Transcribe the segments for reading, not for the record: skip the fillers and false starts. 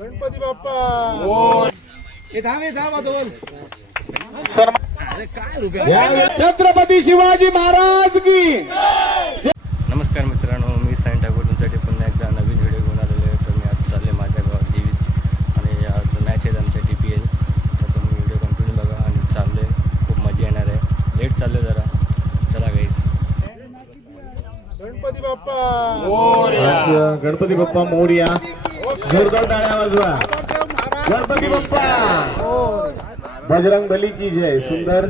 गणपती बाप्पा छत्रपती शिवाजी महाराज की. नमस्कार मित्रांनो, मी साईन ठाकूर तुमच्यासाठी पुन्हा एकदा नवीन व्हिडिओ घेऊन आलेलो आहे. तर मी आज चालले माझ्या गावात जीवित आणि आज मॅच आहेत आमच्या DPL. तर तुम्ही व्हिडिओ कंटिन्यू बघा आणि चाललो आहे, खूप मजा येणार आहे. लेट चाललो आहे जरा, चला गाईज. गणपती बाप्पा गणपती बाप्पा मोरया. जोरदार टाळ्या वाजवा. गणपती बाप्पा. बजरंग बली की जय. सुंदर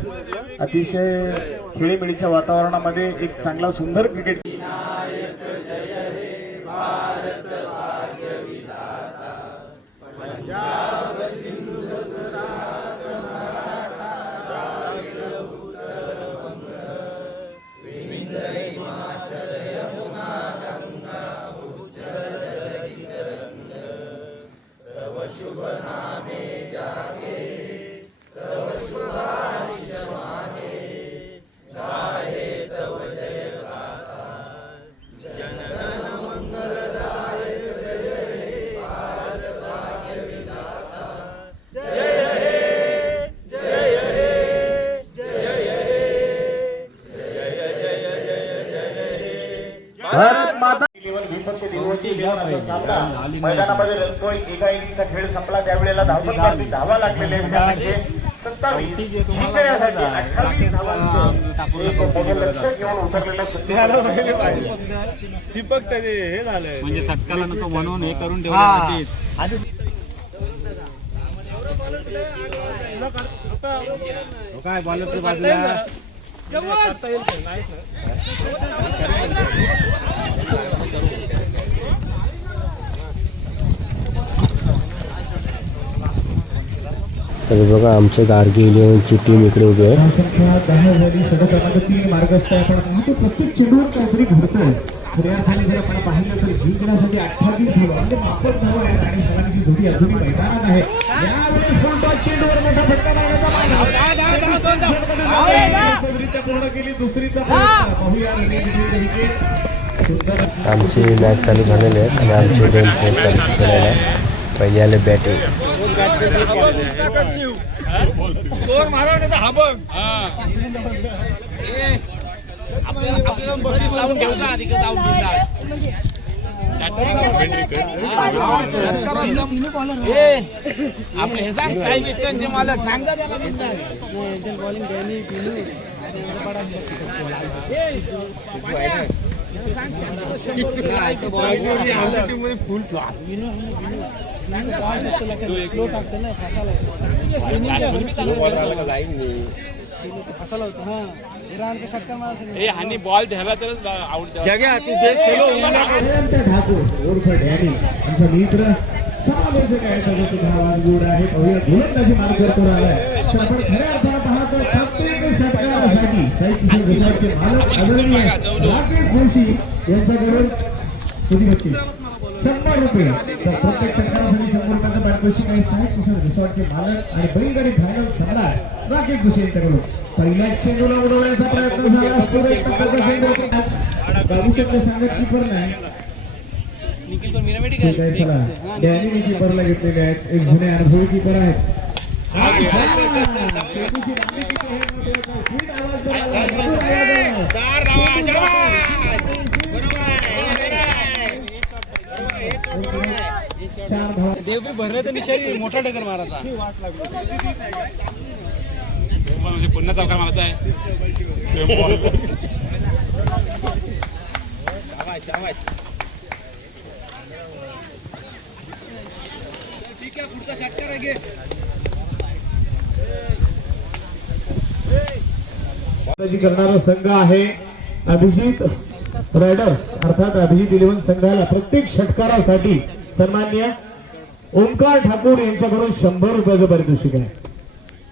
अतिशय खेळीमेळीच्या वातावरणामध्ये एक चांगला सुंदर क्रिकेट. मैदानामध्ये रंगतोय. एका इनिंगचा खेळ संपला त्यावेळेला धावा लागलेले विधानाचे 27 जिंकण्यासाठी 28 धावांचं एक मोठं लक्ष घेऊन उतरलेलं चिपक त्याचे हे झालंय म्हणजे सटकाला नको म्हणून हे करून ठेवलं. काय बॉलरच्या बाजूला तर बघा आमच्या गार्गी इलेव्हनची टीम इकडे उभी आहे. संख्या 10 झाली. षटक क्रमांक 3 मार्ग असते. आपण पाहतो प्रत्येक चेंडूवर काहीतरी घडतोय. खऱ्या अर्थाने जर आपण पाहिलं तर जिंकण्यासाठी 28 धावा म्हणजे माफक धावा आहेत आणि सगळ्यांची जोडी अजूनही मैदानात आहे. यावेळेस फुलटॉस चेंडूवर मोठा फटका मारण्याचा पूर्ण केली. दुसरी तर पाहूया आमची मॅच चालू झालेली आहे आणि आमचे 2 खेळ चालू झालेले आहे. पहिले आले बॅटिंग. मालक सांगा फुल आणि बॉल झाला तरच आवडतं. जग्या तू देश खेळो. ठाकूर उर्फ डॅनी आमचा मित्र 6 वर्ष काय करतो. गोड आहे. गोलंदाजी मार्गावर आलाय. तर आपण खऱ्या अर्थानं पाहतो प्रत्येक षटकारासाठी साई किशोर रिसॉर्टचे मालक आदरणीय राकेश जोशी यांच्याकडून बक्षीस 100 रुपये. तर प्रत्येक षटकारासाठी 100 रुपयाचं बक्षीस आहे. साई किशोर रिसॉर्टचे मालक आणि बैलगाडी फायनल सम्राट राकेश जोशी यांच्याकडून. पहिल्या चेंडूला उडवण्याचा प्रयत्न झाला. सुरेश टप्प्याचा चेंडू बाबू शकले सांगत कीपर नाही. चला डॅनीने कीपरला घेतलेले आहेत. एक जुने अनुभवी कीपर आहेत. देवबी भरले तर निशारी मोठा डगर मारायचा. पुन्हा चौकार मारत आहे. ठीक आहे, पुढचा षटकार आहे. करणारा संघ आहे अभिजित रायडर्स अर्थात अभिजित 11 संघाला प्रत्येक षटकारासाठी सन्माननीय ओंकार ठाकूर यांच्याकडून 100 रुपयाचं पारितोषिक आहे.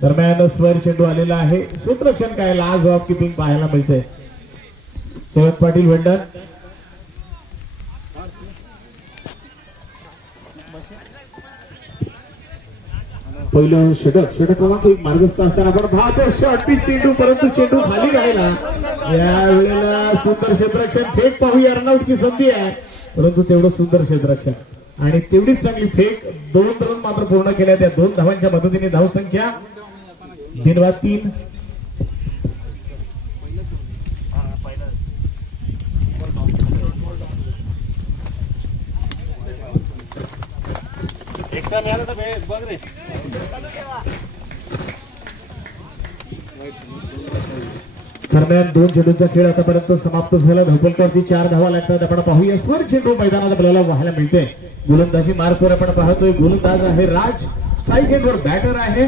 दरम्यान स्वर चेंडू आलेला आहे. सूत्ररक्षण काय लाजवाब किपिंग पाहायला मिळते. जयंत पाटील वेंडर पहिलं षटक क्रमांक 1 मार्गस्थ असताना आपण पाहतो शॉर्ट चेंडू परंतु चेंडू खाली राहिला. या वेळेला सुंदर क्षेत्ररक्षण थेट पाहूया. रनआउटची संधी आहे परंतु तेवढं सुंदर क्षेत्ररक्षण आणि तेवढीच चांगली फेक 2 रन मात्र पूर्ण केल्या त्या 2 धावांच्या मदतीने धावसंख्या बिनवा 3. एकटा मिळाला तर बघ रे. दरम्यान 2 चेंडूचा खेळ आतापर्यंत समाप्त झाला. धावपलकावरती 4 धावा लागतात. आपण पाहूया स्वर चेंडू मैदानात आपल्याला पाहायला मिळते. गोलंदाजी मार्कवर आपण पाहतोय. गोलंदाज आहे राज, स्ट्राईक एंडवर बॅटर आहे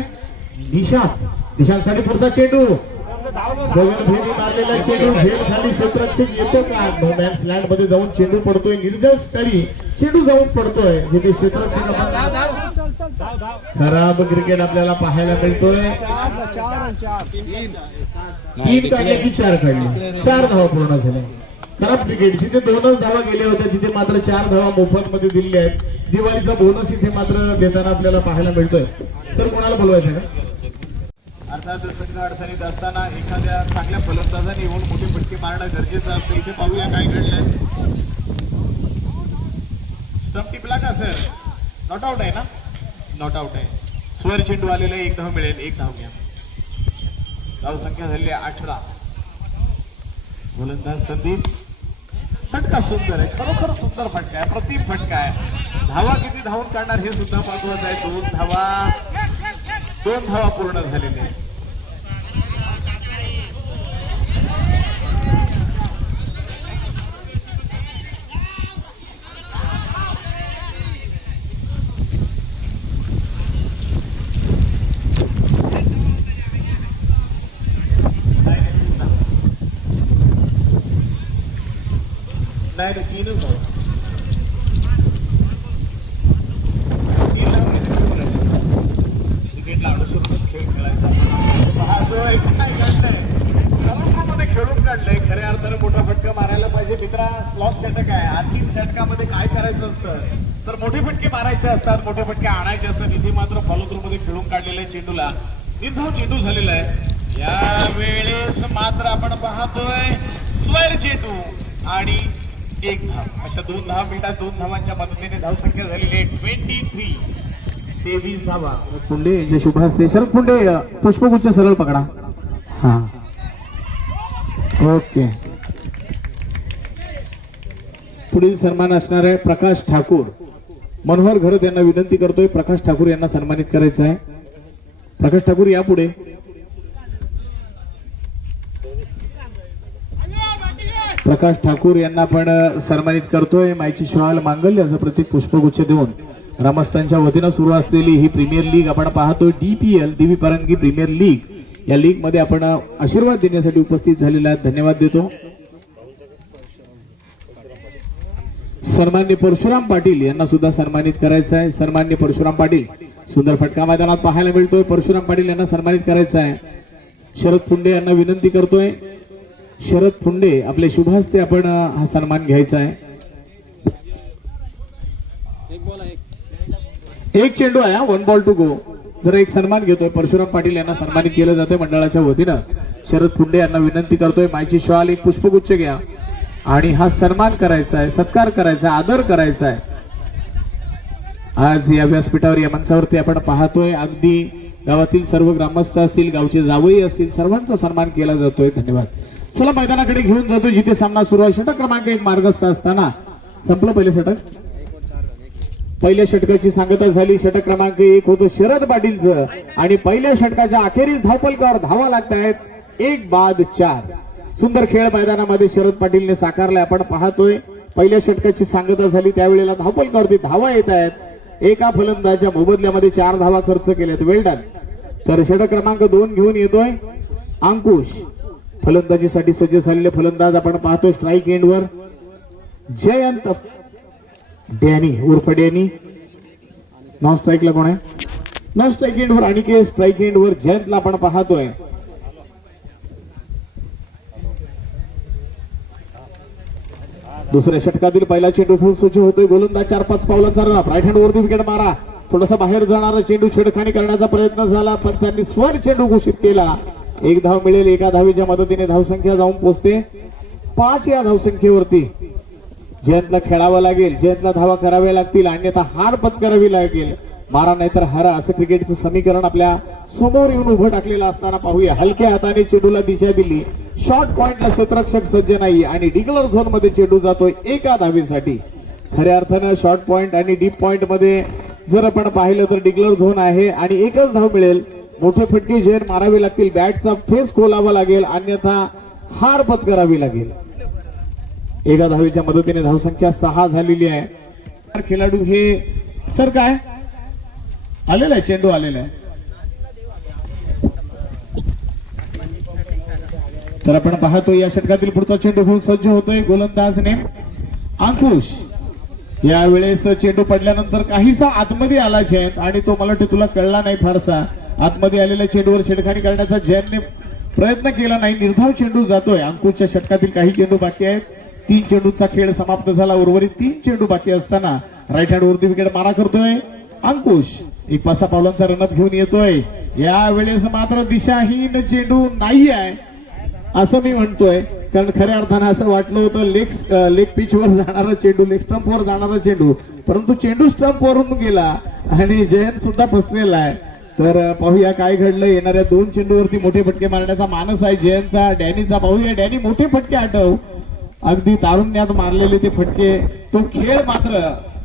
निशांत. निशांतसाठी पुढचा चेंडू भेटी मारलेला चेंडू झेल खाली क्षेत्ररक्षक येतो का? नो मॅन्स लँड मध्ये जाऊन चेंडू पडतोय. निर्जल स्थळी चेंडू जाऊन पडतोय जिथे क्षेत्ररक्षक खराब क्रिकेट आपल्याला पाहायला मिळतोय. 3 काढले की 4 काढले. 4 धावा पूर्ण झाल्या. खराब क्रिकेट जिथे 2च धावा गेल्या होत्या तिथे मात्र 4 धावा मोफत मध्ये दिलेल्या आहेत. दिवाळीचा बोनस इथे मात्र देताना आपल्याला पाहायला मिळतोय. सर कोणाला बोलवायचं का? अर्थात संघ अडचणीत असताना एखाद्या चांगल्या फलंदाजाने येऊन मोठी फटके मारणं गरजेचं असतं. इथे पाहूया काय घडलंय. स्टंप टिपला का सर? नॉट आउट आहे ना? नॉट आउट आहे. स्वर चेंडू आलेला 1 धाव मिळेल. 1 धाव घ्या. धाव संख्या झाली 18. गोलंदाज संदीप. फटका सुंदर आहे, खरोखर सुंदर फटका आहे, प्रतिम फटका आहे. धावा किती धावून काढणार हे सुद्धा महत्वाचं आहे. 2 धावा पूर्ण झालेल्या आहेत. नाही 3च धावा. क्रिकेटला अनुसरूनच खेळ खेळायचा. पाहतोय काय काढलंय, मध्ये खेळून काढलंय. खऱ्या अर्थाने मोठा फटका मारायला पाहिजे. मित्रा स्लॉप षटक आहे. अंतिम षटकामध्ये काय करायचं असतं तर मोठे फटके मारायचे असतात, मोठे फटके आणायचे असतात. इथे मात्र फॉलोथ्रू मध्ये खेळून काढलेल्या चेंडूला निर्धाव चेंडू झालेला आहे. या वेळेस मात्र आपण पाहतोय स्वर चेंडू आणि 1 धाव. अशा 2 धाव मिनिटात 2 धावांच्या मदतीने धावसंख्या झालेली आहे 23. 23 धावा. पुंडे जे शुभ असते. शरद पुंडे पुष्पगुच्छ सरळ पकडा. हा ओके. पुढील सन्मान असणार आहे प्रकाश ठाकूर. मनोहर घरत यांना विनंती करतोय. प्रकाश ठाकूर यांना सन्मानित करायचं आहे. प्रकाश ठाकूर या पुढे. प्रकाश ठाकूर यांना आपण सन्मानित करतोय. माईची शॉल मांगल्याचं प्रतीक पुष्पगुच्छ देऊन ग्रामस्थांच्या वतीनं सुरू असलेली ही प्रीमियर लीग आपण पाहतोय. DPL देवी परंगी प्रीमियर लीग. या लीग मध्ये आपण आशीर्वाद देण्यासाठी उपस्थित झालेला धन्यवाद देतो. सन्मान्य परशुराम पाटील यांना सुद्धा सन्मानित करायचं आहे. सन्मान्य परशुराम पाटील. सुंदर फटका मैदानात पाहायला मिळतोय. परशुराम पाटील यांना सन्मानित करायचं आहे. शरद पुंडे यांना विनंती करतोय. शरद पुंडे आपले शुभ हस्ते आपण हा सन्मान घ्यायचा आहे. 1 चेंडू आहे. 1 बॉल टू गो. जर एक सन्मान घेतोय. परशुराम पाटील यांना सन्मानित केलं जातंय मंडळाच्या वतीनं. शरद पुंडे यांना विनंती करतोय. मायची शॉल 1 पुष्पगुच्छ घ्या आणि हा सन्मान करायचा आहे, सत्कार करायचा, आदर करायचा आहे. आज या व्यासपीठावर या मंचावरती आपण पाहतोय अगदी गावातील सर्व ग्रामस्थ असतील, गावचे जावई असतील, सर्वांचा सन्मान केला जातोय. धन्यवाद. चला मैदानाकडे घेऊन जातो जिथे सामना सुरू आहे. षटक क्रमांक 1 मार्गस्थ असताना संपलं पहिले षटक. पहिल्या षटकाची सांगता झाली. षटक क्रमांक 1 होतं शरद पाटीलचं आणि पहिल्या षटकाच्या अखेरीस धावपलकावर धावा लागत आहेत 1 बाद 4. सुंदर खेळ मैदानामध्ये शरद पाटीलने साकारलाय. आपण पाहतोय पहिल्या षटकाची सांगता झाली त्यावेळेला धावपलकावरती धावा येत आहेत. एका फलंदाजाच्या मोबदल्यामध्ये 4 धावा खर्च केल्यात. वेल डन. तर षटक क्रमांक 2 घेऊन येतोय अंकुश. फलंदाजीसाठी सज्ज झालेले फलंदाज आपण पाहतोय स्ट्राईक एंडवर जयंत डॅनी उर्फ डॅनी. नॉन स्ट्राईकला कोण आहे? नॉन स्ट्राईक एंडवर आणि स्ट्राईक एंडवर जयंतला आपण पाहतोय. दुसऱ्या षटकातील पहिला चेंडू फुल स्वच्छ होतोय. गोलंदाज 4-5 पावलांचा रन. राईट हँड वरती विकेट मारा. थोडासा बाहेर जाणारा चेंडू छेडखानी करण्याचा प्रयत्न झाला. पंचांनी स्वर चेंडू घोषित केला. 1 धाव मिळेल. एका धावीच्या मदतीने धावसंख्या जाऊन पोहोचते 5 या धावसंख्येवरती. जयंतला खेळावं लागेल, जयंतला धावा कराव्या लागतील, अन्यथा हार पत्करावी लागेल. मारा नाहीतर हरा असं क्रिकेटचं समीकरण आपल्या समोर येऊन उभं टाकलेलं असताना पाहूया. हलक्या हाताने चेंडूला दिशा दिली, शॉर्ट पॉइंटला क्षेत्ररक्षक सज्ज नाही आणि डिक्लर झोन मध्ये चेंडू जातोय एका धावेसाठी. खऱ्या अर्थानं शॉर्ट पॉइंट आणि डीप पॉइंट मध्ये जर आपण पाहिलं तर डिक्लर झोन आहे आणि एकच धाव मिळेल. मोठे फटके जयंत मारावे लागतील, बॅटचा फेस खोलावा लागेल, अन्यथा हार पत्करावी लागेल. एका धावेच्या मदतीने धावसंख्या 6 झालेली आहे. खेळाडू हे सर काय आलेला आहे, चेंडू आलेला आहे. तर आपण पाहतो या षटकातील पुढचा चेंडू होऊन सज्ज होतोय. गोलंदाज नेम अंकुश. यावेळेस चेंडू पडल्यानंतर काहीसा आतमध्ये आला जयंत आणि तो मला तुला कळला नाही फारसा. आतमध्ये आलेल्या चेंडूवर छेडखानी करण्याचा जयंतने प्रयत्न केला नाही. निर्धाव चेंडू जातोय. अंकुशच्या षटकातील काही चेंडू बाकी आहेत. 3 चेंडूचा खेळ समाप्त झाला. उर्वरित 3 चेंडू बाकी असताना राईट हँड वरती विकेट मारा करतोय अंकुश. 1-5 पावलांचा रनअप घेऊन येतोय. यावेळेस मात्र दिशाहीन चेंडू नाही आहे असं मी म्हणतोय, कारण खऱ्या अर्थानं असं वाटलं होतं लेग पिच वर जाणारा चेंडू, लेग स्टंप वर जाणारा चेंडू, परंतु चेंडू स्टंप वरून गेला आणि जयंत सुद्धा फसलेला आहे. तर पाहूया काय घडलं. येणाऱ्या 2 चेंडूवरती मोठे फटके मारण्याचा मानस आहे जयंतचा. डॅनीचा पाहूया, डॅनी मोठे फटके आठव, अगदी तारुण्यात मारलेले ते फटके, तो खेळ मात्र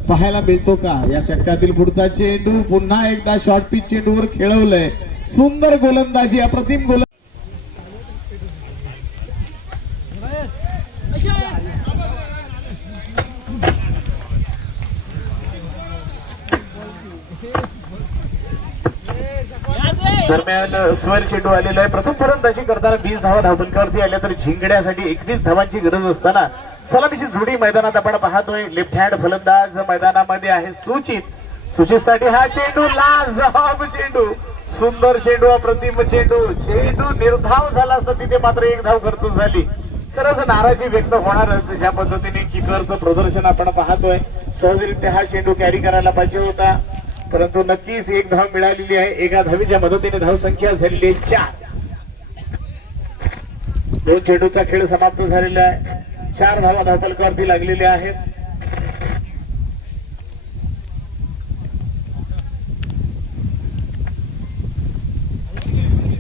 पाहायला मिळतो का. या षटकातील पुढचा चेंडू पुन्हा एकदा शॉर्ट पिच चेंडूवर खेळवलंय. सुंदर गोलंदाजी, अप्रतिम गोलंदाजी. दरम्यान स्वर चेंडू आलेला आहे. प्रथम फलंदाजी करताना 20 धावा धावपंकावरती आल्या तर झिंगण्यासाठी 21 धावांची गरज असताना सलामीची जोडी मैदानात आपण पाहतोय. लेफ्ट हँड फलंदाज मैदानामध्ये आहे सुचित. सुचितसाठी हा चेंडू लाजवाब चेंडू, सुंदर चेंडू, अप्रतिम चेंडू. चेंडू निर्धाव झाला असता तिथे मात्र 1 धाव खर्च झाली. खरंच नाराजी व्यक्त होणारच. ज्या पद्धतीने किपरचं प्रदर्शन आपण पाहतोय, सहजरित्या हा चेंडू कॅरी करायला पाहिजे होता, परंतु नक्कीच 1 धाव मिळालेली आहे. एका धावीच्या मदतीने धाव संख्या झालेली आहे 4. 2 चेंडूचा खेळ समाप्त झालेला आहे. 4 धावा धावफलकावरती लागलेल्या आहेत.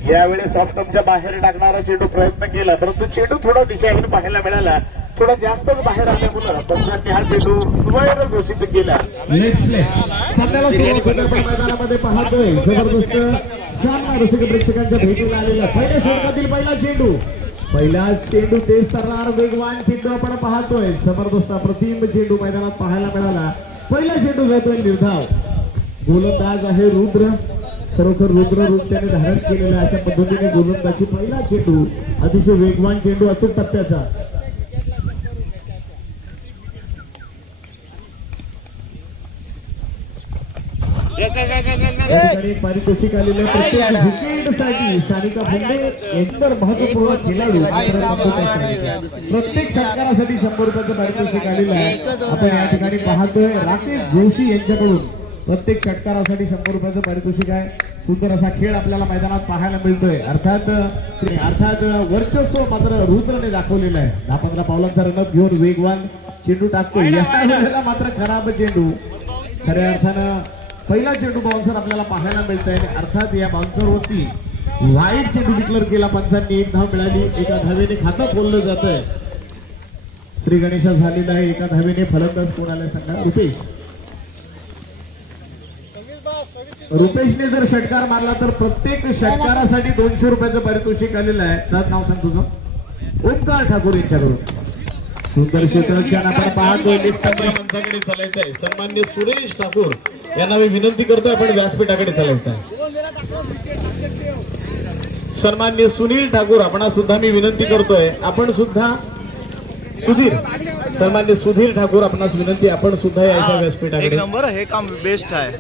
यावेळेस ऑफ स्टंपच्या बाहेर टाकणारा चेंडू प्रयत्न केला, परंतु चेंडू थोडा दिशाहीन पाहायला मिळाला. थोडा जास्तच बाहेर आल्यामुळे पंचांनी हा चेंडू सुवर्ण घोषित केला. मैदानामध्ये पाहतोय जबरदस्त शानदार रसिक प्रेक्षकांच्या भेटीला आलेला पहिल्या षटकातील पहिला चेंडू तेज तर्रार वेगवान चेंडू आपण पाहतोय. जबरदस्त अप्रतिम चेंडू मैदानात पाहायला मिळाला. पहिला चेंडू जातोय निर्धाव. गोलंदाज आहे रुद्र. खरोखर रुद्र रूप त्याने धारण केलेला अशा पद्धतीने गोलंदाजी. पहिला चेंडू अतिशय वेगवान चेंडू, अचूक टप्प्याचा. पारितोषिक आलेल्या प्रत्येक विकेटसाठी सानिका फुंडे एकतर महत्वपूर्ण खेळाडू. प्रत्येक षटकारासाठी 100 रुपयाचं पारितोषिक आलेलं आहे. आपण या ठिकाणी पाहतोय राकेश जोशी यांच्याकडून प्रत्येक षटकारासाठी 100 रुपयाचं पारितोषिक आहे. सुंदर असा खेळ आपल्याला मैदानात पाहायला मिळतोय. अर्थात वर्चस्व मात्र रुद्रने दाखवलेलं आहे. 10-15 पावलांचा रनअप घेऊन वेगवान चेंडू टाकतोय. या मात्र खराब चेंडू. खऱ्या अर्थानं पहिला चेंडू बाउन्सर आपल्याला पाहायला मिळतोय. अर्थात या बाउन्सरवरती वाईट चेंडू डिक्लेअर केला पंचांनी. 1 धाव मिळाली. एका धावेने खातं खोललं जात आहे. श्री गणेशा झालेला आहे. एका धावेने फलंदाज कोण आलाय सांगा. रुपेशने जर षटकार मारला तर प्रत्येक षटकारासाठी 200 रुपयाचं पारितोषिक आलेलं आहे. त्यात नाव सांग तुझं. ओंकार ठाकूर यांच्याकडून सुंदर क्षेत्ररक्षण आपण पाहतोय. मंचाकडे चालायचं आहे. सन्मान्य सुरेश ठाकूर यांना मी विनंती करतोय आपण व्यासपीठाकडे चालायचं आहे. सन्मान्य सुनील ठाकूर आपणा सुद्धा मी विनंती करतोय आपण सुद्धा. सुधीर, सन्मान्य सुधीर ठाकूर आपणास विनंती आपण सुद्धा यायचं व्यासपीठाकडे. 1 नंबर हे काम बेस्ट आहे.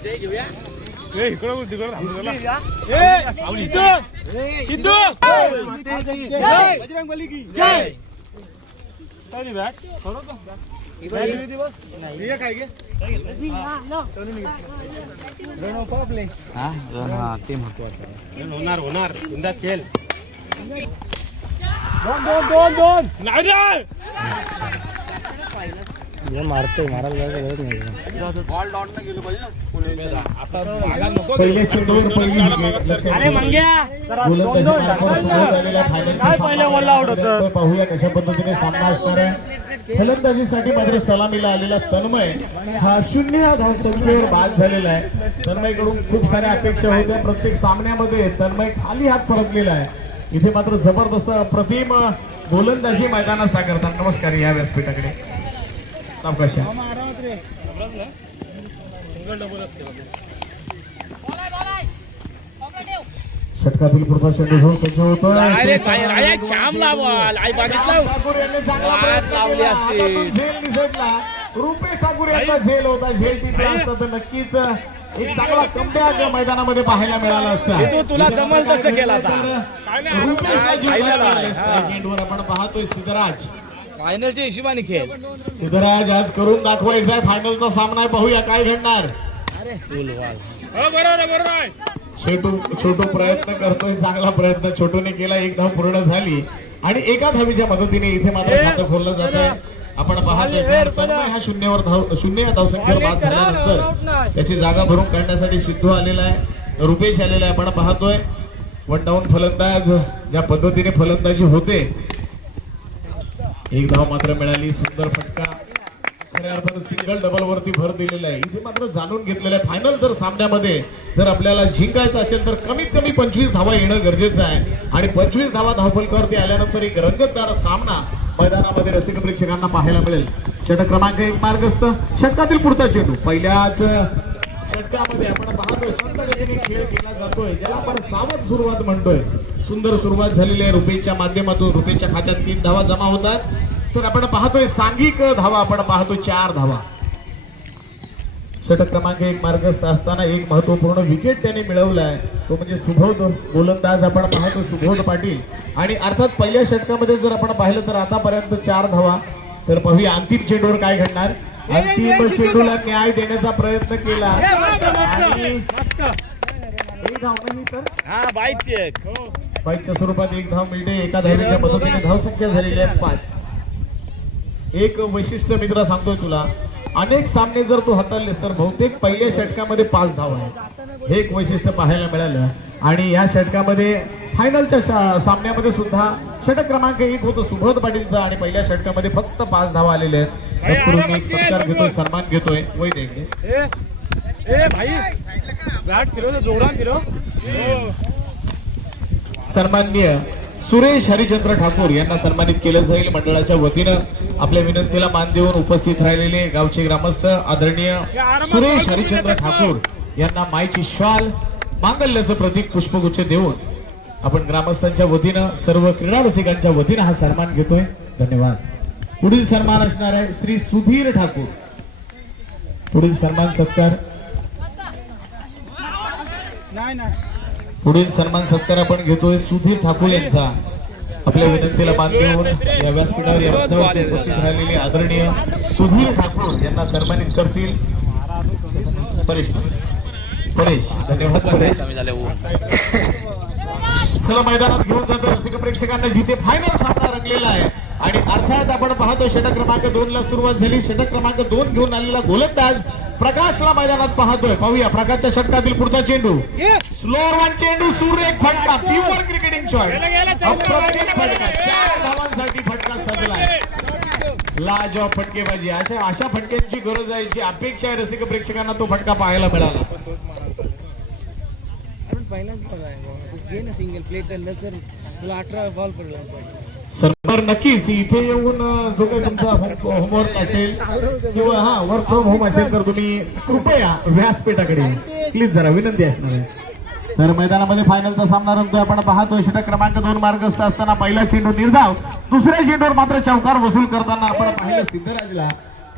ते महत्वाचं होणार बिंदास खेळ. 2 नाही मारतोय मारायला गरज नाही. पहिल्या चेंडूवर पहिली wicket. लक्षात घ्या. गोलंदाजी मार्गावर सुरुवात झालेला फायनलचा सामना. पाहूया कशा पद्धतीने सामना असणार आहे. फलंदाजीसाठी मात्र सलामीला आलेला तन्मय हा 0 धावसंख्येवर बाद झालेला आहे. तन्मयकडून खूप साऱ्या अपेक्षा होत्या. प्रत्येक सामन्यामध्ये तन्मय खाली हात फरकलेला आहे. इथे मात्र जबरदस्त अप्रतिम गोलंदाजी मैदानात साकारतात. नमस्कार या व्यासपीठाकडे सावकाश या. षटकातील पुढचा चेंडू घेऊन सज्ज होतोय. ठाकूर यांनी चांगला प्रयत्न केला. झेल निसटला. रुपेश ठाकूर यांचा झेल होता. झेल टिपला असता तर नक्कीच एक चांगला कमबॅक मैदानामध्ये पाहायला मिळाला असता. तुला जमल तसं केला आपण पाहतोय सिद्धराज. फायनलच्या हिशोबाने खेळ. सिद्धराज आज करून दाखवायचा आहे. फायनलचा सामना आहे. पाहूया काय घडणार. बरोबर आहे. छोटू प्रयत्न करतोय. चांगला प्रयत्न छोटूने केला. एक धाव पूर्ण झाली आणि एका धावीच्या मदतीने इथे मात्र खातं खोललं जात आहे. आपण पाहतोय तन्मय हा 0 धावसंख्येवर बाद झाल्यानंतर त्याची जागा भरून काढण्यासाठी सिद्धू आलेला आहे. रुपेश आलेला आहे. आपण पाहतोय 1 डाऊन फलंदाज ज्या पद्धतीने फलंदाजी होते. एक धाव मात्र मिळाली. सुंदर फटका. खऱ्या अर्थानं सिंगल डबल वरती भर दिलेला आहे. इथे मात्र जाणून घेतलेलं आहे फायनल जर सामन्यामध्ये जर आपल्याला जिंकायचं असेल तर कमीत कमी 25 धावा येणं गरजेचं आहे आणि 25 धावा धावफलकावरती आल्यानंतर एक रंगतदार सामना मैदानामध्ये रसिक प्रेक्षकांना पाहायला मिळेल. षटक क्रमांक 1 मार्गस्थ. षटकातील पुढचा चेंडू. पहिल्याच षटकामध्ये आपण पाहतोय संत गतीने खेळ केला जातोय ज्याला आपण सावध सुरुवात म्हणतोय. सुंदर सुरुवात झालेली आहे. रुपेशच्या माध्यमातून रुपेशच्या खात्यात 3 धावा जमा होतात. तर आपण पाहतोय सांघिक धावा. आपण पाहतोय 4 धावा. षटक क्रमांक 1 मार्गस्थ असताना एक महत्वपूर्ण विकेट त्याने मिळवलाय. तो म्हणजे सुबोध गोलंदाज. आपण पाहतो सुबोध पाटील. आणि अर्थात पहिल्या षटकामध्ये जर आपण पाहिलं तर आतापर्यंत 4 धावा. तर पाहूया अंतिम चेंडूवर काय घडणार. अंतिम चेंडूला न्याय देण्याचा प्रयत्न केला आणि एक धाव नाही तर बाईकच्या स्वरूपात 1 धाव मिळते. एका धावेच्या मदतीने धावसंख्या झालेली आहे 5. एक वैशिष्ट्य मित्र सांगतोय तुला. अनेक सामने जर तू हाताळलेस तर बहुतेक पहिल्या षटकामध्ये 5 धाव आहेत. हे एक वैशिष्ट्य पाहायला मिळालं. आणि या षटकामध्ये फायनलच्या सामन्यामध्ये सुद्धा षटक क्रमांक 1 होतो सुबोध पाटीलचा आणि पहिल्या षटकामध्ये फक्त 5 धावा आलेले आहेत. एक सत्कार घेतोय. सन्मान घेतोय. वैद सन्माननीय सुरेश हरिचंद्र ठाकूर यांना सन्मानित केलं जाईल. मंडळाच्या वतीनं आपल्या विनंतीला मान देऊन उपस्थित राहिलेले गावचे ग्रामस्थ आदरणीय सुरेश हरिचंद्र ठाकूर यांना माईची शॉल मांगल्याचं प्रतीक पुष्पगुच्छ देऊन आपण ग्रामस्थांच्या वतीनं सर्व क्रीडा रसिकांच्या वतीनं हा सन्मान घेतोय. धन्यवाद. पुढील सन्मान असणार आहे श्री सुधीर ठाकूर. पुढील सन्मान सत्कार पुढील सन्मान सत्कार आपण घेतोय सुधीर ठाकूर यांचा. आपल्या विनंतीला मान देऊन या व्यासपीठावर यांच्यावरती उपस्थित राहिलेले आदरणीय सुधीर ठाकूर यांना सन्मानित करतील. परेश धन्यवाद. परेश चला मैदानात घेऊन जातो रसिक प्रेक्षकांना जिथे फायनल सामना रंगलेला आहे. आणि अर्थात आपण पाहतो षटक क्रमांक 2 ला सुरुवात झाली. षटक क्रमांक 2 घेऊन आलेला गोलंदाज प्रकाशला मैदानात पाहतोय. पाहूया प्रकाशच्या षटकातील पुढचा चेंडू. स्लोअर वन चेंडू. सुरेख फटका. Pure cricketing shot. अप्रतिम फटका. 4 धावांसाठी फटका सजलाय. लाजवाब फटकेबाजी. अशा फटक्यांची गरज आहे जी अपेक्षा आहे रसिक प्रेक्षकांना. तो फटका पाहायला मिळाला. सिंगल प्लेट नंतर तुला 18 बॉल पडला. सर नक्कीच इथे येऊन जो काही तुमचा होमवर्क असेल किंवा वर्क फ्रॉम होम असेल तर तुम्ही कृपया व्यासपीठाकडे प्लीज जरा विनंती असणार आहे. तर मैदानामध्ये फायनलचा सामना रंगतोय. आपण पाहतोय षटक क्रमांक 2 मार्गस्थ असताना पहिला चेंडू निर्धाव. दुसऱ्या चेंडूवर मात्र चौकार वसूल करताना आपण पाहिलं सिद्धराजला.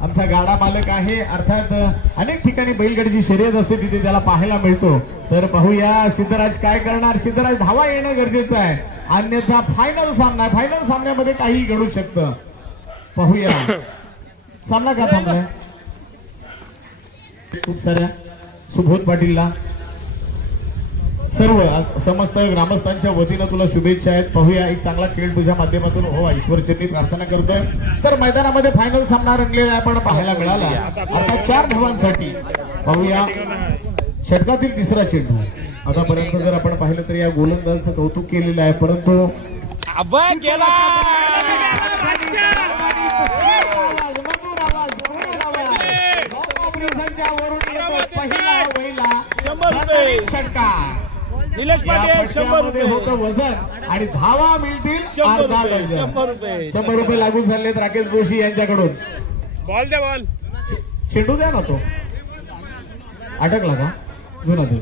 आमचा गाडा मालक आहे. अर्थात अनेक ठिकाणी बैलगाडीची शर्यत असते तिथे त्याला पाहायला मिळतो. तर पाहूया सिद्धराज काय करणार. सिद्धराज धावा येणं गरजेचं आहे अन्यथा फायनल सामना. फायनल सामन्यामध्ये काही घडू शकतं. पाहूया सामना का थांबलाय. खूप साऱ्या सुबोध पाटीलला सर्व समस्त ग्रामस्थांच्या वतीनं तुला शुभेच्छा आहेत. पाहूया एक चांगला खेळ तुझ्या माध्यमातून हो ईश्वरचरणी प्रार्थना करतोय. तर मैदानामध्ये फायनल सामना रंगलेला आपण पाहायला मिळाला. आता 4 धावांसाठी पाहूया षटकातील तिसरा चेंडू. आतापर्यंत जर आपण पाहिलं तर या गोलंदाजाचं कौतुक केलेलं आहे, परंतु षटका निलेश पाटील 100 रुपये होतं वजन आणि धावा मिळतील 100 अर्धा रुपये. 100 रुपये लागू झालेत राकेश जोशी यांच्याकडून. बॉल द्या बॉल. चेंडू द्या ना तो अटकला का जुना दे.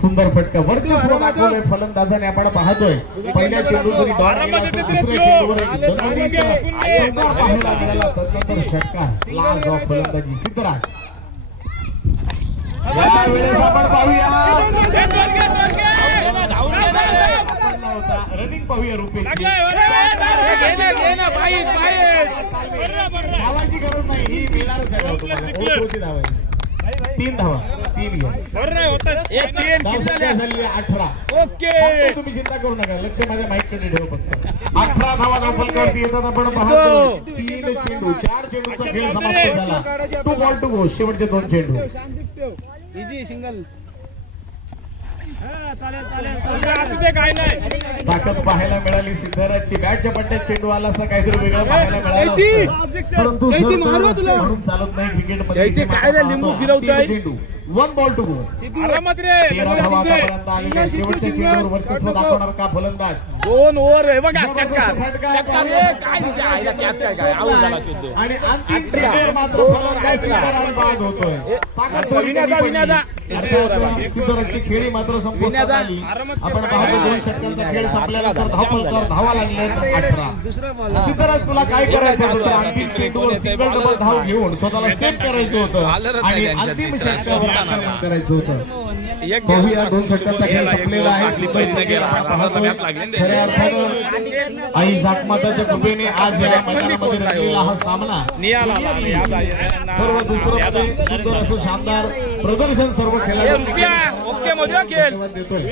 सुंदर फटका वर्चस्व दाखवलंय फलंदाजाने आपण पाहतोय. पहिल्या चेंडू जरी डॉट गेला असेल दुसऱ्या चेंडूवर एक दणदणीत चौकार पाहायला मिळाला. तदनंतर षटकार लाज ऑफ फलंदाजी सिद्धराज. यावेळेस आपण पाहूया रनिंग पाहूया रुपेश. धावायची गरज नाही, ही मिळणारच आहे तुम्हाला. ओळखूची धावायची 3 धावा 3 घ्या. धावसंख्या झाली 18. ओके तुम्ही चिंता करू नका, लक्ष माझ्या माईक कडे ठेवा फक्त. 18 धावा धावफलकावरती येतात आपण पाहतो. 3 चेंडू 4 चेंडूचा खेळ समाप्त झाला. 2 बॉल टू गो. शेवटचे 2 चेंडू. Easy single. काय नाही ताकद पाहायला मिळाली सिद्धराजची. बॅटच्या पट्ट्यात चेंडू आला असता काहीतरी वेगळं पाहायला मिळालं असतं. परंतु म्हणून चालत नाही क्रिकेटमध्ये. काय नाही, लिंबू फिरवताय. चेंडू 1 बॉल टू गो. आरामात रे. 13 धावा आतापर्यंत आलेल्या. शेवटच्या चेंडूवर वर्चस्व दाखवणार का फलंदाज. 2 ओव्हर आहे बघा. षटकार रे. काय तिच्या आईला कॅच काय आऊट झाला शुद्ध. आणि अंतिम चेंडूवर मात्र फलंदाज सिद्धराज बाद होतोय. ताकद थोडी कमी पडली. सिद्धराजची खेळी मात्र संपूर्ण झाली. आपण पाहतो 2 षटकांचा खेळ संपल्यानंतर धावफलकावर धावा लागल्या 18. दुसरा बॉल. सिद्धराज तुला काय करायचं होतं. अंतिम चेंडूवर सिंगल डबल धाव घेऊन स्वतःला सेट करायचं होतं आणि अंतिम षटकावर आक्रमण करायचं होतं. पाहूया 2 षटकांचा खेळ संपलेला आहे. खऱ्या अर्थानं आई जाकमाताच्या कृपेने आज या मैदानामध्ये रंगलेला हा सामना. सर्व दुसरं मध्ये सुंदर असं शानदार प्रदर्शन सर्व खेळाडूंनी देतोय.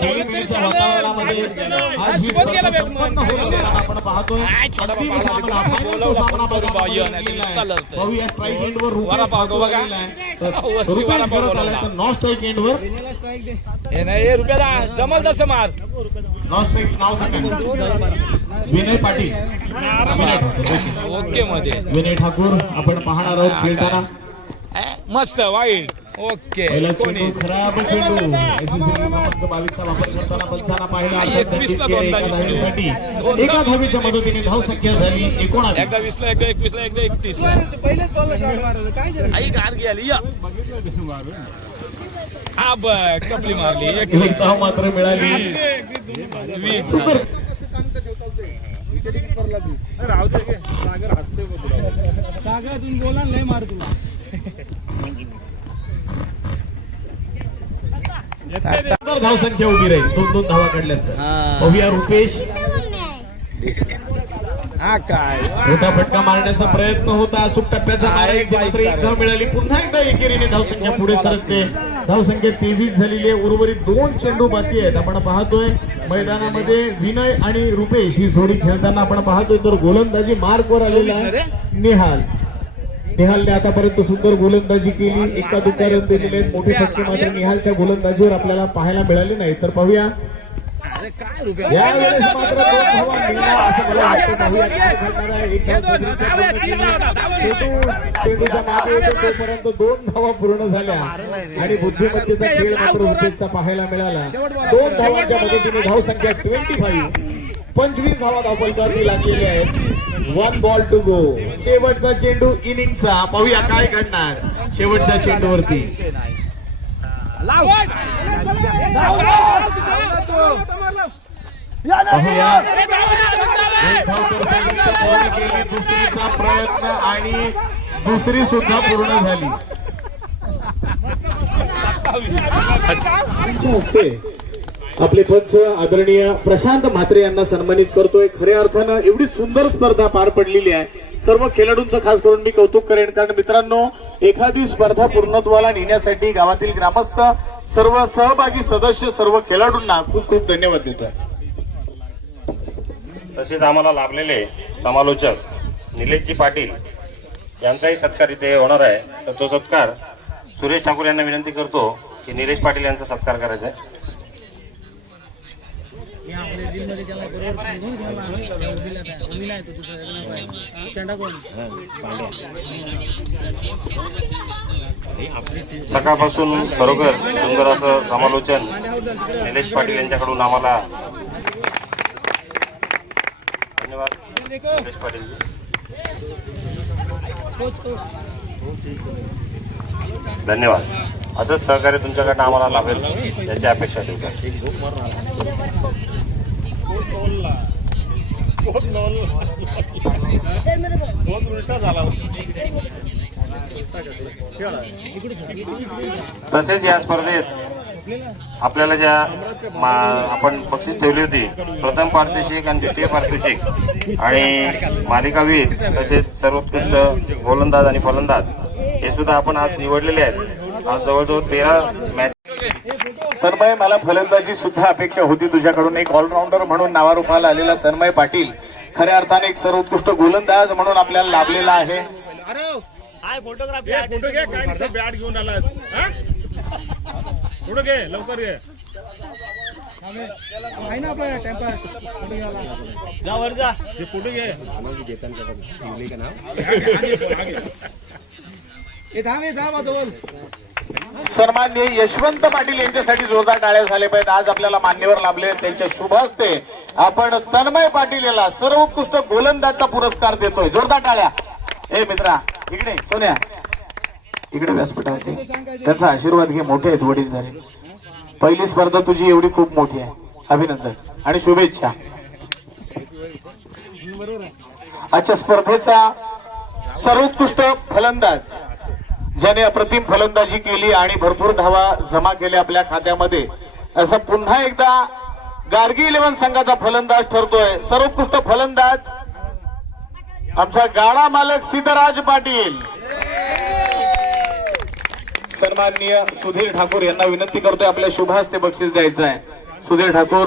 खेळीमेळीच्या वातावरणामध्ये आज ही स्पर्धा संपन्न होत असताना आपण पाहतोय अंतिम सामना फायनलचा सामना बघायला. पाहूया स्ट्राईक एंडवर रुपेश करत आलाय. तर नॉन स्ट्राईक एंडवर स्ट्राइक दे. हे नाही रुपयाला जमल तसं मार. नॉन स्ट्राईक नाव सांगा. विनय पाटील. ओके मध्ये विनय ठाकूर आपण पाहणार आहोत खेळताना. मस्त वाईट. ओके पहिला चेंडू खराब चेंडू. SSC क्रमांक 22 चा वापर करताना पंचांना पाहिला. एका धावीच्या मदतीने धाव संख्या झाली 19. एकदा 20 ला एकदा 21 ला एकदा 31 ला. पहिलेच बॉलला शॉट मारलं काय झालं. आई गार गेली या. हा बघ टपली मारली. एक धाव मात्र मिळाली. 20 सुपर. राहू दे गे. सागर हसते बघ तुला. सागर तुम्ही बोला लय मार तुला. धाव संख्या उभी राहील. 2-2 धावा काढल्यात. पाहूया रुपेश. हा काय मोठा फटका मारण्याचा प्रयत्न होता. अचूक टप्प्याचा मारा. एक धाव मिळाली. पुन्हा एकदा एकेरीने धाव संख्या पुढे सरकते. धाव संख्या 23 झालेली आहे. उर्वरित 2 चेंडू बाकी आहेत. आपण पाहतोय मैदानामध्ये विनय आणि रुपेश ही जोडी खेळताना आपण पाहतोय. तर गोलंदाजी मार्कवर आलेला आहे निहालने आतापर्यंत सुंदर गोलंदाजी केली. एका दुका रन दिलेले. मोठे फटके मात्र निहालच्या गोलंदाजीवर आपल्याला पाहायला मिळाले नाही. तर पाहूया काय रुपया यावेळेस मात्र 2 धावा मिळणार असं मला वाटतं. पाहूया काय घडणार आहे. एक धाव चेंडूच्या मागे येतो तोपर्यंत 2 धावा पूर्ण झाल्या आणि बुद्धिमत्तेचा खेळ मात्र रुपेशचा पाहायला मिळाला. 2 धावांच्या मदतीने धाव संख्या 25 धावा धावफलकावरती लागलेल्या आहेत. 1 बॉल टू गो. शेवटचा चेंडू इनिंगचा. पाहूया काय घडणार शेवटच्या चेंडूवरती. पाहूया एक धाव तर संयुक्त पूर्ण केली. दुसरीचा प्रयत्न आणि दुसरी सुद्धा पूर्ण झाली. आपले पंच आदरणीय प्रशांत म्हात्रे यांना सन्मानित करतोय. खऱ्या अर्थानं एवढी सुंदर स्पर्धा पार पडलेली आहे. सर्व खेळाडूंचं खास करून मी कौतुक करेन. कारण मित्रांनो एखादी स्पर्धा पूर्णत्वाला नेण्यासाठी गावातील ग्रामस्थ सर्व सहभागी सदस्य सर्व खेळाडूंना खूप खूप धन्यवाद देतोय. तसेच आम्हाला लाभलेले समालोचक निलेशजी पाटील यांचाही सत्कार इथे होणार आहे. तर तो सत्कार सुरेश ठाकूर यांना विनंती करतो की निलेश पाटील यांचा सत्कार करायचा आहे. सकाळपासून खरोखर सुंदर असं समालोचन निलेश पाटील यांच्याकडून आम्हाला धन्यवाद निलेश पाटील. धन्यवाद. असंच सहकार्य तुमच्याकडनं आम्हाला लाभेल याची अपेक्षा ठेवतो. तसेच या स्पर्धेत आपल्याला ज्या आपण बक्षीस ठेवली होती, प्रथम पारितोषिक आणि द्वितीय पारितोषिक आणि मालिकावीर तसेच सर्वोत्कृष्ट गोलंदाज आणि फलंदाज हे सुद्धा आपण आज निवडलेले आहेत. आज जवळजवळ 13 मॅच. तन्मय, मला फलंदाजी सुद्धा अपेक्षा होती तुझ्याकडून. एक ऑलराऊंडर म्हणून नावारूपाला आलेला तन्मय पाटील खऱ्या अर्थाने एक सर्वोत्कृष्ट गोलंदाज म्हणून आपल्याला लाभलेला आहे. फोटो घे, काय नुसतं बॅट घेऊन आलास? फोटो घे, लवकर घे. जा वर जा, हे फोटो घे. सन्माननीय यशवंत पाटील यांच्यासाठी जोरदार टाळ्या झाले पाहिजेत. आज आपल्याला मान्यवर लाभले, त्यांच्या शुभ हस्ते आपण तन्मय पाटील याला सर्वोत्कृष्ट गोलंदाजचा पुरस्कार देतोय. जोरदार टाळ्या. हे मित्रा इकडे, सोन्या इकडे व्यासपीठावरती त्यांचा आशीर्वाद घे. मोठे आहेत वडील झाले. पहिली स्पर्धा तुझी एवढी खूप मोठी आहे. अभिनंदन आणि शुभेच्छा. आजच्या स्पर्धेचा सर्वोत्कृष्ट फलंदाज ज्याने अप्रतिम फलंदाजी केली आणि भरपूर धावा जमा केल्या आपल्या खात्यामध्ये, असं पुन्हा एकदा गार्गी 11 संघाचा फलंदाज ठरतोय. सर्वोत्कृष्ट फलंदाज आमचा गाडा मालक सिद्धराज पाटील. सन्माननीय सुधीर ठाकूर यांना विनंती करतोय आपल्या शुभ हस्ते बक्षीस द्यायचं आहे. सुधीर ठाकूर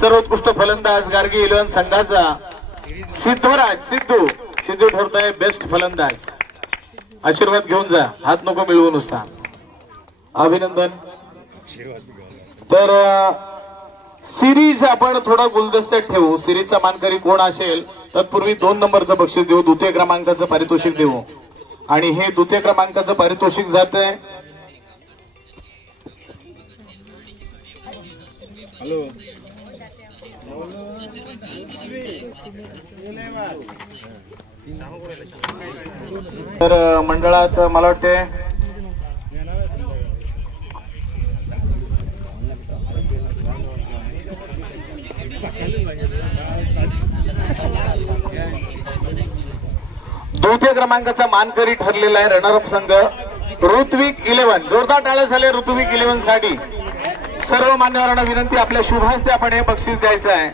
सर्वोत्कृष्ट फलंदाज गार्गी 11 संघाचा. सिद्धू ठरतोय बेस्ट फलंदाज. आशीर्वाद घेऊन जा, हात नको मिळवू नुसता. अभिनंदन. तर सिरीज आपण थोडा गुलदस्त्यात ठेवू. सिरीजचा मानकरी कोण असेल तत्पूर्वी 2 नंबरचं बक्षीस देऊ, द्वितीय क्रमांकाचं पारितोषिक देऊ. आणि हे द्वितीय क्रमांकाचं पारितोषिक जात आहे तर मंडळात मला वाटते द्वितीय क्रमांकाचा मानकरी ठरलेला आहे रनरअप संघ ऋत्विक 11. जोरदार टाळ्या झाले ऋत्विक 11 साठी. सर्व मान्यवरांना विनंती, आपल्या शुभ हस्ते आपण हे बक्षीस द्यायचं आहे.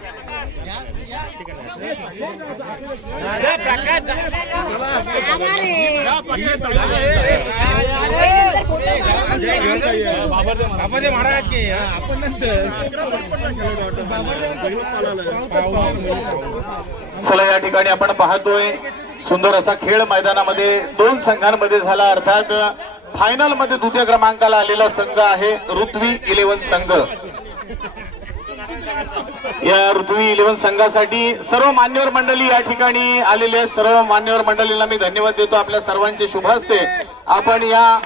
चला या ठिकाणी आपण पाहतोय सुंदर असा खेळ मैदानामध्ये 2 संघांमध्ये झाला. अर्थात फायनल मध्ये द्वितीय क्रमांकाला आलेला संघ आहे ऋत्विक 11 संघ. या ऋत्विक 11 संघासाठी सर्व मान्यवर मंडळी या ठिकाणी आलेले सर्व मान्यवर मंडळींना मी धन्यवाद देतो. आपल्या सर्वांचे शुभ हस्ते आपण या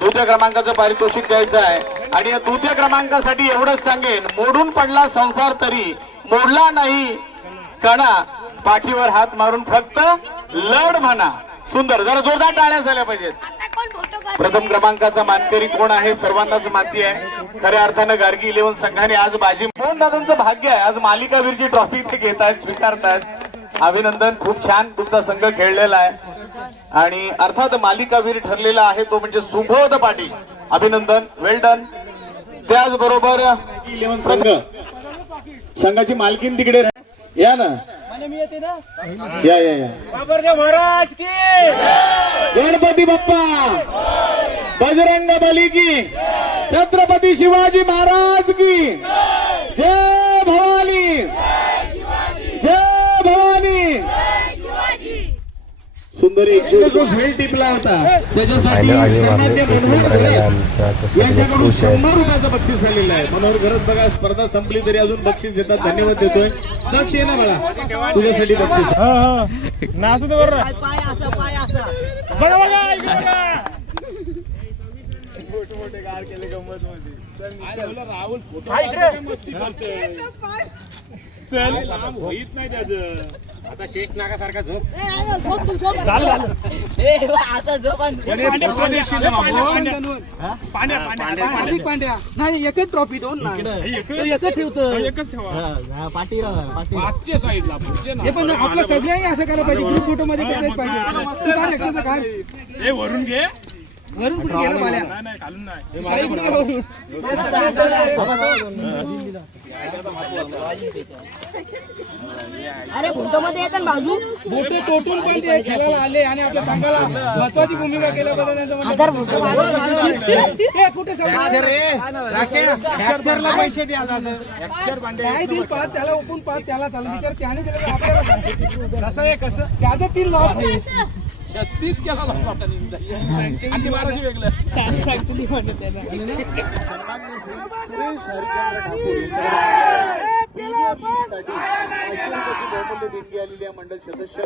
द्वितीय क्रमांकाचं पारितोषिक द्यायचं आहे. आणि या द्वितीय क्रमांकासाठी एवढंच सांगेन, मोडून पडला संसार तरी मोडला नाही कणा, पाठीवर हात मारून फक्त लढ म्हणा. सुंदर, जरा जोरदार टाळ्या झाल्या पाहिजेत. प्रथम क्रमांकाचा मानकरी कोण आहे सर्वांनाच माहिती आहे. खऱ्या अर्थानं गार्गी 11 संघाने आज बाजी. मोहन दादांचं भाग्य आहे, आज मालिकावीरची ट्रॉफी ते घेतायत, स्वीकारतायत. अभिनंदन, खूप छान तुमचा संघ खेळलेला आहे. आणि अर्थात मालिकावीर ठरलेला आहे तो म्हणजे सुबोध पाटील. अभिनंदन, वेल डन. त्याचबरोबर 11 संघ संघाची मालकीन तिकडे या ना, या या या. महाराज की गणपती बाप्पा, बजरंग बली की छत्रपती शिवाजी महाराज की जय भवानी, जय भवानी. सुंदर एक जो झेल टिपला होता त्याच्यासाठी सामान्य मनोहर घरत यांच्याकडून 100 रुपयाचं बक्षीस झालेलं आहे. मनोहर घरत बघा स्पर्धा संपली तरी अजून बक्षीस देतात. धन्यवाद देतोय. दक्ष ये ना मला तुझ्यासाठी बक्षीस. नाचू दे बरं. बघा बघा इकडे मोठे मोठे गार केले गंमत मध्ये. राहुल फोटो मस्ती करतोय. चल लांब होईत नाही त्याचं. आता शेष नागासारखा झोप. पांड्या नाही एकच ट्रॉफी दोन ना एकच ठेवतो. एकच ठेवा पाठच्या साईडला हे पण आपलं सगळ्यांनी असं करायला पाहिजे. ग्रुप फोटो मध्ये पाहिजे. हे वरून घे. वरून कुठे गेलं पाण्या. नाही खालून नाही. अरे फोटोमध्ये येतात बाजू बोटे तोटून पण ते खेळायला आले आणि आपल्या संघाला महत्वाची भूमिका केल्याबद्दल कुठे पैसे द्या. काय देईल पाहत त्याला ओपून पाहत त्याला चालू तर त्याने दिलं आपल्याला. कसं आहे कसं त्याचं 3 लॉस आहे. 36 केला आणि 1200 वेगळं आलेल्या मंडळ सदस्य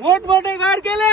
मोठमोठे गाड केले.